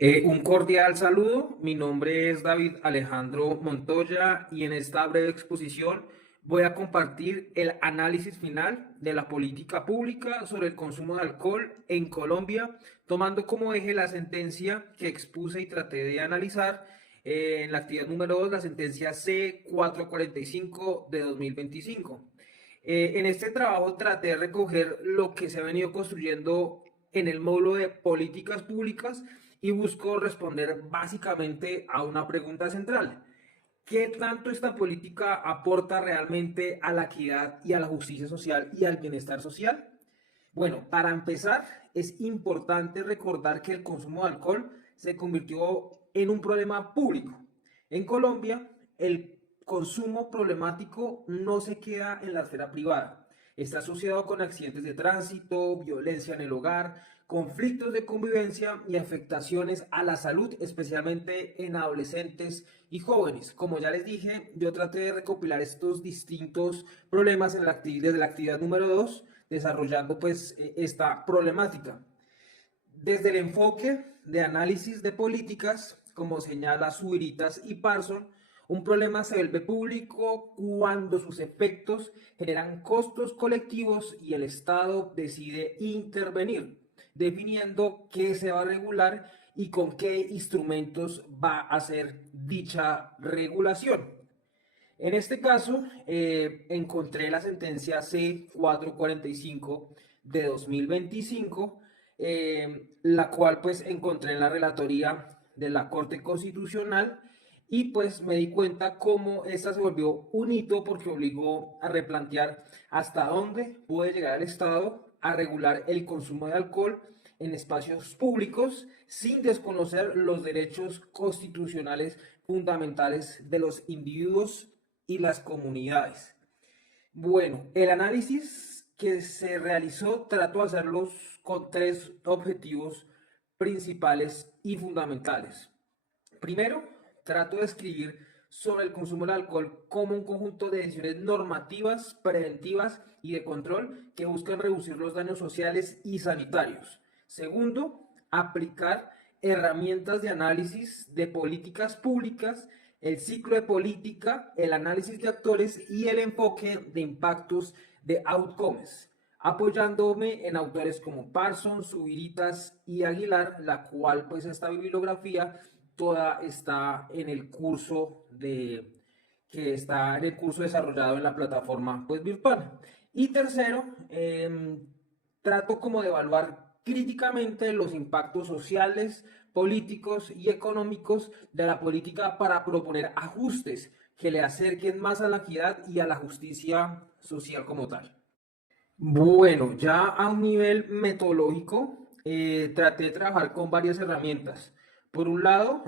Un cordial saludo, mi nombre es David Alejandro Montoya y en esta breve exposición voy a compartir el análisis final de la política pública sobre el consumo de alcohol en Colombia, tomando como eje la sentencia que expuse y traté de analizar en la actividad número 2, la sentencia C445 de 2025. En este trabajo traté de recoger lo que se ha venido construyendo en el módulo de políticas públicas y busco responder básicamente a una pregunta central. ¿Qué tanto esta política aporta realmente a la equidad y a la justicia social y al bienestar social? Bueno, para empezar, es importante recordar que el consumo de alcohol se convirtió en un problema público. En Colombia, el consumo problemático no se queda en la esfera privada. Está asociado con accidentes de tránsito, violencia en el hogar, conflictos de convivencia y afectaciones a la salud, especialmente en adolescentes y jóvenes. Como ya les dije, yo traté de recopilar estos distintos problemas desde la actividad número 2, desarrollando pues esta problemática. Desde el enfoque de análisis de políticas, como señala Subiritas y Parson, un problema se vuelve público cuando sus efectos generan costos colectivos y el Estado decide intervenir, definiendo qué se va a regular y con qué instrumentos va a hacer dicha regulación. En este caso, encontré la sentencia C445 de 2025, la cual pues encontré en la relatoría de la Corte Constitucional y pues me di cuenta cómo esta se volvió un hito porque obligó a replantear hasta dónde puede llegar el Estado a regular el consumo de alcohol en espacios públicos sin desconocer los derechos constitucionales fundamentales de los individuos y las comunidades. Bueno, el análisis que se realizó trató de hacerlos con tres objetivos principales y fundamentales. Primero, trato de escribir sobre el consumo del alcohol como un conjunto de decisiones normativas, preventivas y de control que buscan reducir los daños sociales y sanitarios. Segundo, aplicar herramientas de análisis de políticas públicas, el ciclo de política, el análisis de actores y el enfoque de impactos de outcomes, apoyándome en autores como Parsons, Subiritas y Aguilar, la cual pues esta bibliografía toda está en el curso desarrollado en la plataforma pues virtual. Y tercero, trato como de evaluar críticamente los impactos sociales, políticos y económicos de la política para proponer ajustes que le acerquen más a la equidad y a la justicia social como tal. Bueno, ya a un nivel metodológico, traté de trabajar con varias herramientas. Por un lado,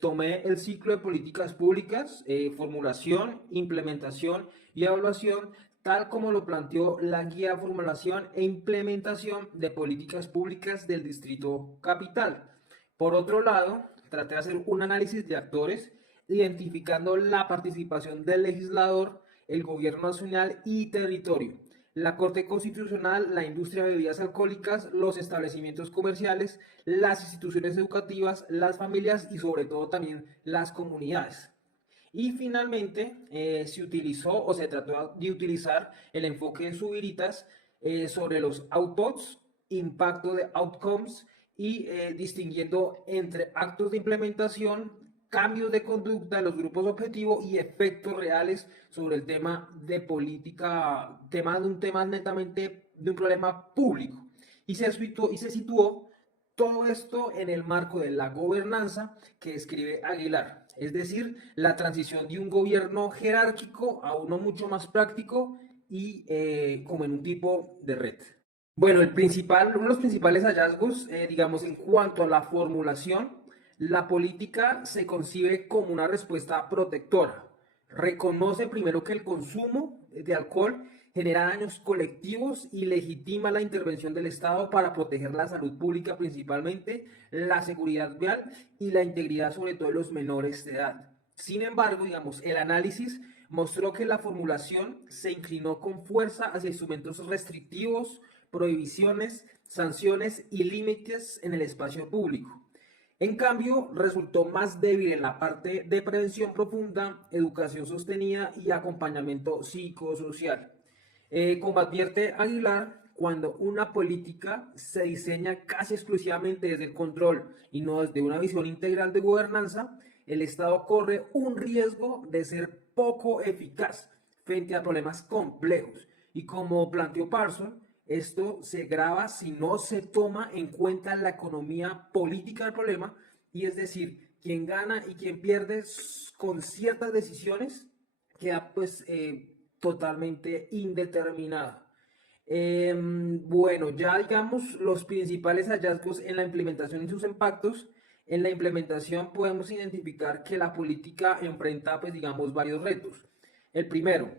tomé el ciclo de políticas públicas, formulación, implementación y evaluación, tal como lo planteó la guía de formulación e implementación de políticas públicas del Distrito Capital. Por otro lado, traté de hacer un análisis de actores, identificando la participación del legislador, el gobierno nacional y territorio, la Corte Constitucional, la industria de bebidas alcohólicas, los establecimientos comerciales, las instituciones educativas, las familias y sobre todo también las comunidades. Y finalmente se utilizó o se trató de utilizar el enfoque de Subiritas sobre los outputs, impacto de outcomes y distinguiendo entre actos de implementación, cambios de conducta de los grupos objetivo y efectos reales sobre el tema de política, un tema netamente de un problema público. Y se situó todo esto en el marco de la gobernanza que describe Aguilar, es decir, la transición de un gobierno jerárquico a uno mucho más práctico y como en un tipo de red. Bueno, uno de los principales hallazgos, digamos, en cuanto a la formulación, la política se concibe como una respuesta protectora. Reconoce primero que el consumo de alcohol genera daños colectivos y legitima la intervención del Estado para proteger la salud pública, principalmente la seguridad vial y la integridad, sobre todo de los menores de edad. Sin embargo, digamos, el análisis mostró que la formulación se inclinó con fuerza hacia instrumentos restrictivos, prohibiciones, sanciones y límites en el espacio público. En cambio, resultó más débil en la parte de prevención profunda, educación sostenida y acompañamiento psicosocial. Como advierte Aguilar, cuando una política se diseña casi exclusivamente desde el control y no desde una visión integral de gobernanza, el Estado corre un riesgo de ser poco eficaz frente a problemas complejos. Y como planteó Parson, esto se grava si no se toma en cuenta la economía política del problema, y es decir, quien gana y quien pierde con ciertas decisiones queda pues totalmente indeterminada. Bueno, ya digamos los principales hallazgos en la implementación y sus impactos. En la implementación podemos identificar que la política enfrenta, pues digamos, varios retos. El primero,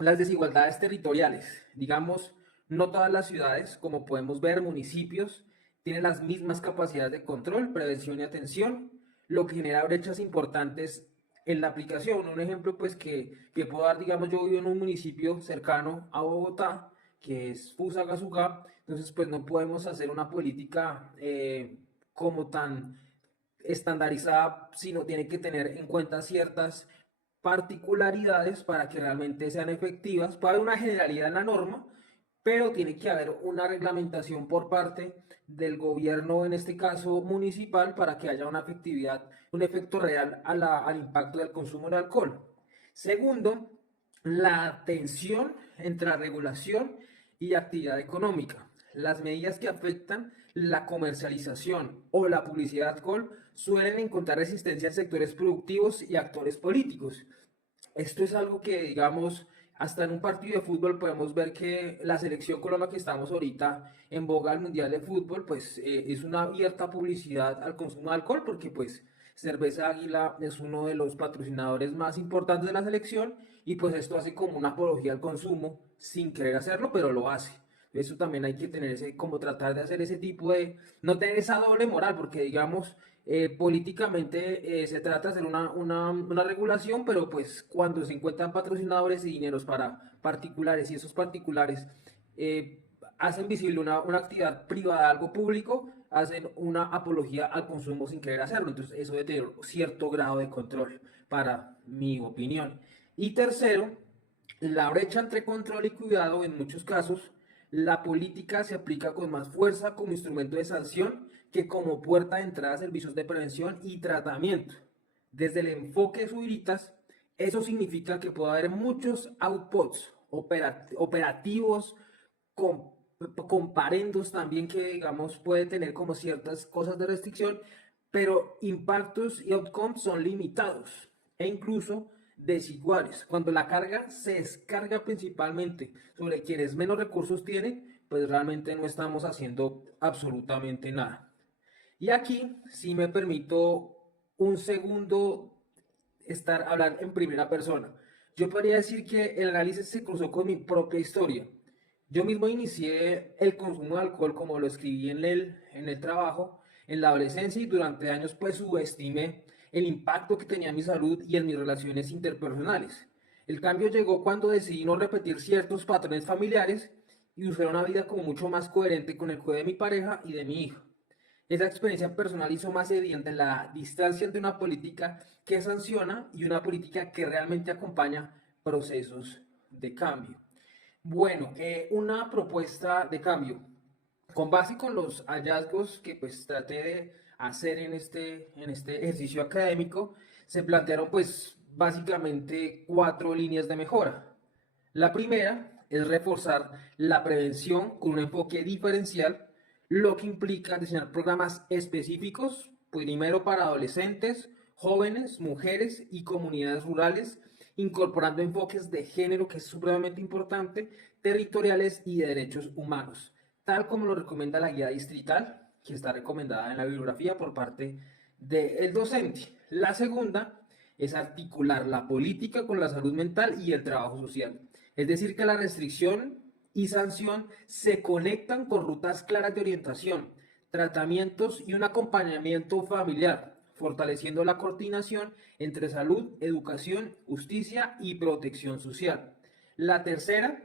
las desigualdades territoriales. Digamos, no todas las ciudades, como podemos ver, municipios, tienen las mismas capacidades de control, prevención y atención, lo que genera brechas importantes en la aplicación. Un ejemplo, pues, que puedo dar, digamos, yo vivo en un municipio cercano a Bogotá, que es Fusagasugá, entonces, pues, no podemos hacer una política como tan estandarizada, sino tiene que tener en cuenta ciertas particularidades para que realmente sean efectivas. Puede haber una generalidad en la norma, pero tiene que haber una reglamentación por parte del gobierno, en este caso municipal, para que haya una efectividad, un efecto real al impacto del consumo de alcohol. Segundo, la tensión entre la regulación y actividad económica. Las medidas que afectan la comercialización o la publicidad de alcohol suelen encontrar resistencia en sectores productivos y actores políticos. Esto es algo que, digamos, hasta en un partido de fútbol podemos ver que la selección Colombia, que estamos ahorita en boga al Mundial de Fútbol, pues es una abierta publicidad al consumo de alcohol, porque pues Cerveza Águila es uno de los patrocinadores más importantes de la selección, y pues esto hace como una apología al consumo sin querer hacerlo, pero lo hace. Eso también hay que tener ese, como tratar de hacer ese tipo de, no tener esa doble moral, porque digamos, políticamente se trata de hacer una regulación, pero pues cuando se encuentran patrocinadores y dineros para particulares, y esos particulares hacen visible una actividad privada, algo público, hacen una apología al consumo sin querer hacerlo. Entonces eso debe tener cierto grado de control, para mi opinión. Y tercero, la brecha entre control y cuidado. En muchos casos la política se aplica con más fuerza como instrumento de sanción que como puerta de entrada a servicios de prevención y tratamiento. Desde el enfoque de Subiritas, eso significa que puede haber muchos outputs operativos, con, comparendos también, que digamos puede tener como ciertas cosas de restricción, pero impactos y outcomes son limitados e incluso desiguales. Cuando la carga se descarga principalmente sobre quienes menos recursos tienen, pues realmente no estamos haciendo absolutamente nada. Y aquí, si me permito un segundo hablar en primera persona, yo podría decir que el análisis se cruzó con mi propia historia. Yo mismo inicié el consumo de alcohol, como lo escribí en el trabajo, en la adolescencia, y durante años pues subestimé el impacto que tenía en mi salud y en mis relaciones interpersonales. El cambio llegó cuando decidí no repetir ciertos patrones familiares y usar una vida como mucho más coherente con el cuidado de mi pareja y de mi hijo. Esa experiencia personal hizo más evidente la distancia entre una política que sanciona y una política que realmente acompaña procesos de cambio. Bueno, una propuesta de cambio. Con base con los hallazgos que pues traté de hacer en este ejercicio académico, se plantearon pues básicamente 4 líneas de mejora. La primera es reforzar la prevención con un enfoque diferencial, lo que implica diseñar programas específicos, primero para adolescentes, jóvenes, mujeres y comunidades rurales, incorporando enfoques de género, que es supremamente importante, territoriales y de derechos humanos, tal como lo recomienda la guía distrital, que está recomendada en la bibliografía por parte del docente. La segunda es articular la política con la salud mental y el trabajo social. Es decir, que la restricción y sanción se conectan con rutas claras de orientación, tratamientos y un acompañamiento familiar, fortaleciendo la coordinación entre salud, educación, justicia y protección social. La tercera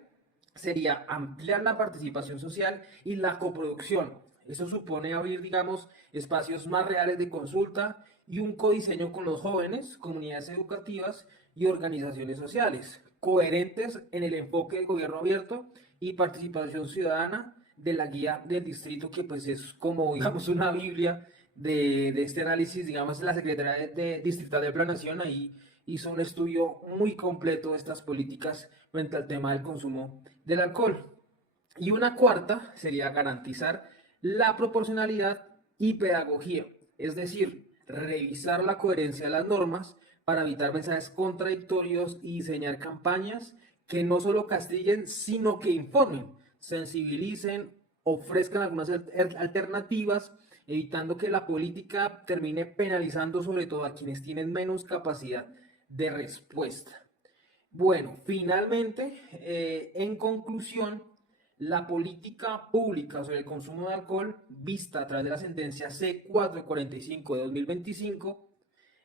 sería ampliar la participación social y la coproducción. Eso supone abrir, digamos, espacios más reales de consulta y un codiseño con los jóvenes, comunidades educativas y organizaciones sociales, coherentes en el enfoque de gobierno abierto y participación ciudadana de la guía del distrito, que pues es como, digamos, una biblia de este análisis. Digamos, la Secretaría Distrital de Planación ahí hizo un estudio muy completo de estas políticas frente al tema del consumo del alcohol. Y una cuarta sería garantizar la proporcionalidad y pedagogía, es decir, revisar la coherencia de las normas para evitar mensajes contradictorios y diseñar campañas que no solo castiguen, sino que informen, sensibilicen, ofrezcan algunas alternativas, evitando que la política termine penalizando sobre todo a quienes tienen menos capacidad de respuesta. Bueno, finalmente, en conclusión, la política pública sobre el consumo de alcohol, vista a través de la sentencia C445 de 2025,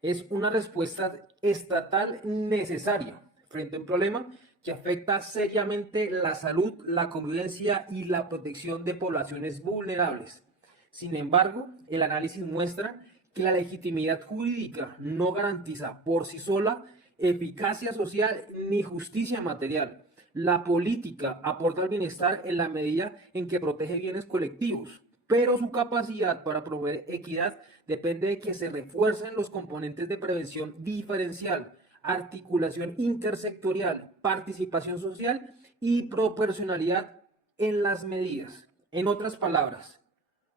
es una respuesta estatal necesaria frente a un problema que afecta seriamente la salud, la convivencia y la protección de poblaciones vulnerables. Sin embargo, el análisis muestra que la legitimidad jurídica no garantiza por sí sola eficacia social ni justicia material. La política aporta al bienestar en la medida en que protege bienes colectivos, pero su capacidad para promover equidad depende de que se refuercen los componentes de prevención diferencial, articulación intersectorial, participación social y proporcionalidad en las medidas. En otras palabras,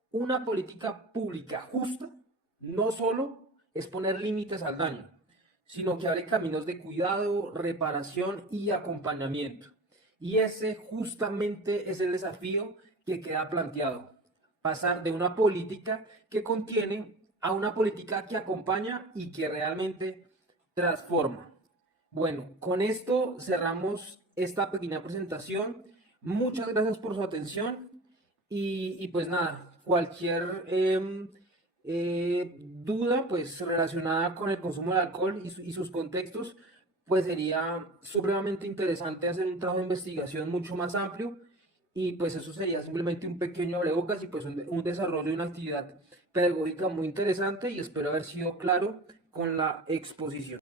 una política pública justa no solo es poner límites al daño, sino que abre caminos de cuidado, reparación y acompañamiento. Y ese justamente es el desafío que queda planteado: pasar de una política que contiene a una política que acompaña y que realmente transforma. Bueno, con esto cerramos esta pequeña presentación. Muchas gracias por su atención y pues nada, cualquier duda pues relacionada con el consumo de alcohol y sus contextos, pues sería supremamente interesante hacer un trabajo de investigación mucho más amplio, y pues eso sería simplemente un pequeño abrebocas y pues un desarrollo de una actividad pedagógica muy interesante, y espero haber sido claro con la exposición.